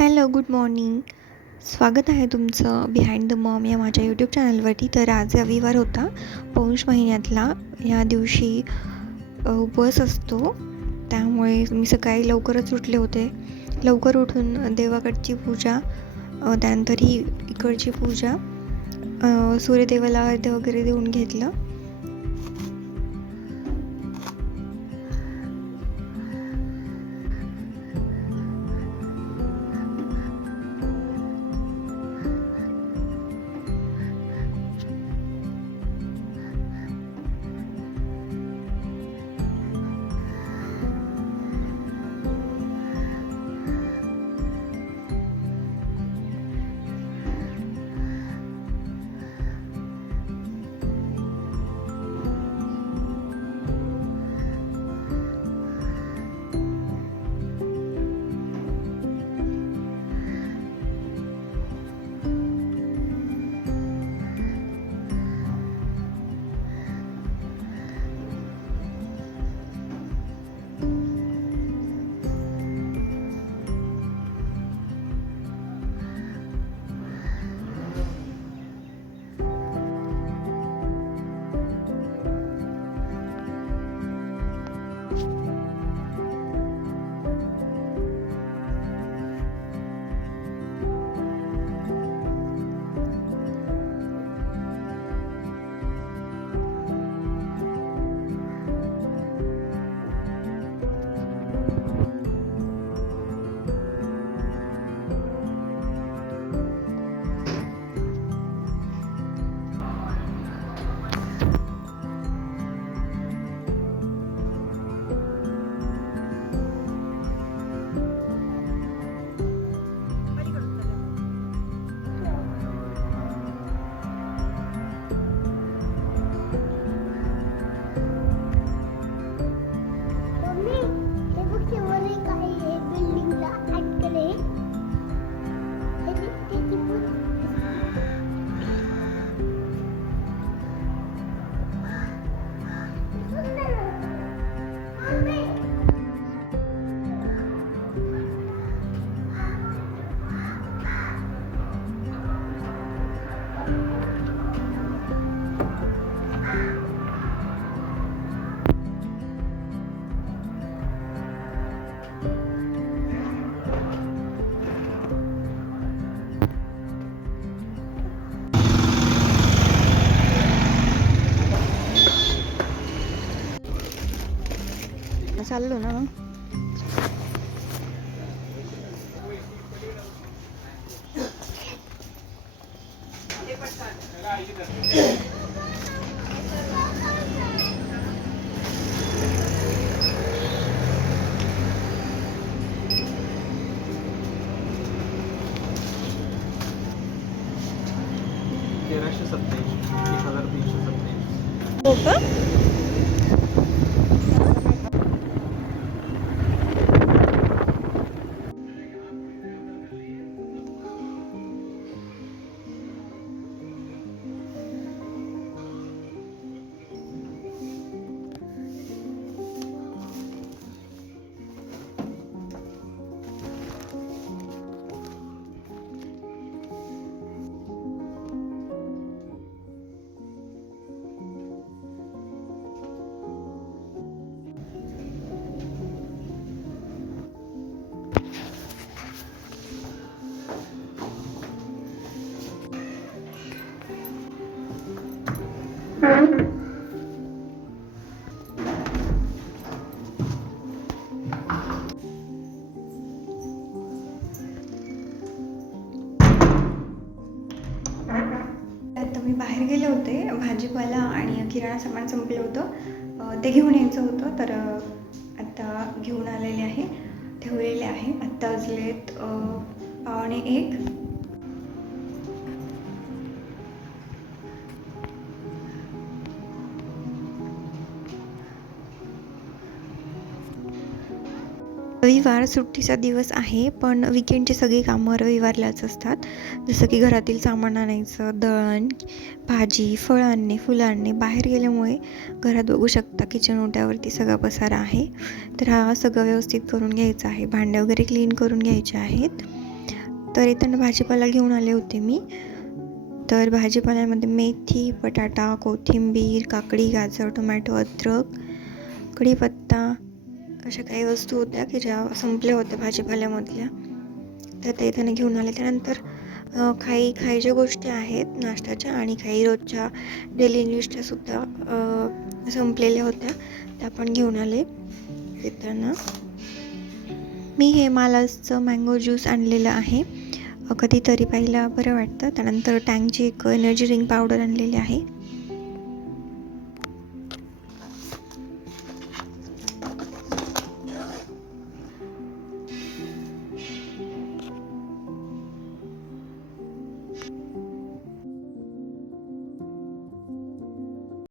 Hello, good morning. स्वागत आहे तुमचं बिहाइंड द मॉम या माझ्या यूट्यूब चॅनलवरती. तर आज रविवार होता, पौष महिन्यातला. या दिवशी उपवास असतो, त्यामुळे मी सकाळी लवकरच उठले होते. लवकर उठून देवाकडची पूजा, त्यानंतर ही इकडची पूजा, सूर्यदेवाला अर्घ्य वगैरे देऊन घेतलं. चाललो ना. हो का? आता मी बाहेर गेले होते, भाजीपाला आणि किराणा सामान संपलं होतं, ते घेऊन यायचं होतं. तर आत्ता घेऊन आलेले आहे, ठेवलेले आहे. आत्ता वाजलेत 12:45. रविवार सुट्टीचा दिवस आहे, पण विकेंडची सगळी कामं रविवारलाच असतात. जसं की घरातील सामान आणायचं, दळण, भाजी, फळं आणणे, फुलं आणणे. बाहेर गेल्यामुळे घरात बघू शकता किचन ओट्यावरती सगळा पसारा आहे. तर हा सगळं व्यवस्थित करून घ्यायचा आहे. भांडे वगैरे क्लीन करून घ्यायचे आहेत. त्यानंतर येताना भाजीपाला घेऊन आले होते मी. तर भाजीपाल्यामध्ये मेथी, बटाटा, कोथिंबीर, काकडी, गाजर, टोमॅटो, अद्रक, कढीपत्ता अशा काही वस्तू होत्या की ज्या संपल्या होत्या भाजीपाल्यामधल्या. तर ते येताना घेऊन आले. त्यानंतर काही खायच्या गोष्टी आहेत नाश्त्याच्या आणि काही रोजच्या डेली यूजच्या सुद्धा संपलेल्या होत्या, त्या पण घेऊन आले. येताना मी हे मालाजचं मँगो ज्यूस आणलेलं आहे, कधीतरी प्यायला बरं वाटतं. त्यानंतर टँगची एक एनर्जी ड्रिंक पावडर आणलेली आहे.